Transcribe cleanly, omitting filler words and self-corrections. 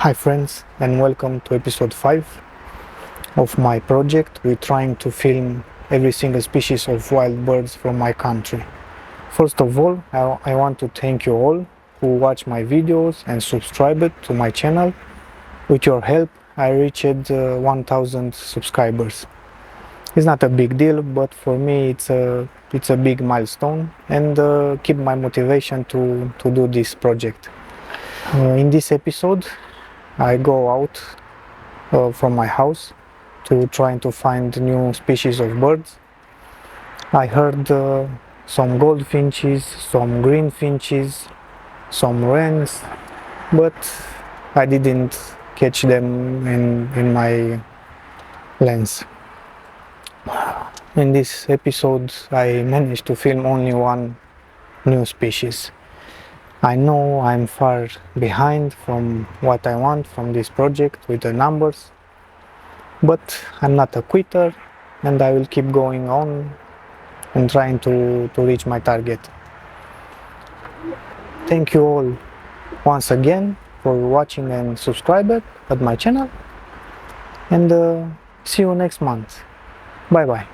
Hi friends, and welcome to episode 5 of my project. We're trying to film every single species of wild birds from my country. First of all, I want to thank you all who watch my videos and subscribe to my channel. With your help, I reached 1000 subscribers. It's not a big deal, but for me it's a big milestone and keep my motivation to do this project. In this episode, I go out from my house to trying to find new species of birds. I heard some goldfinches, some green finches, some wrens, but I didn't catch them in my lens. In this episode, I managed to film only one new species. I know I'm far behind from what I want from this project with the numbers, but I'm not a quitter and I will keep going on and trying to reach my target. Thank you all once again for watching and subscribing at my channel, and see you next month. Bye bye.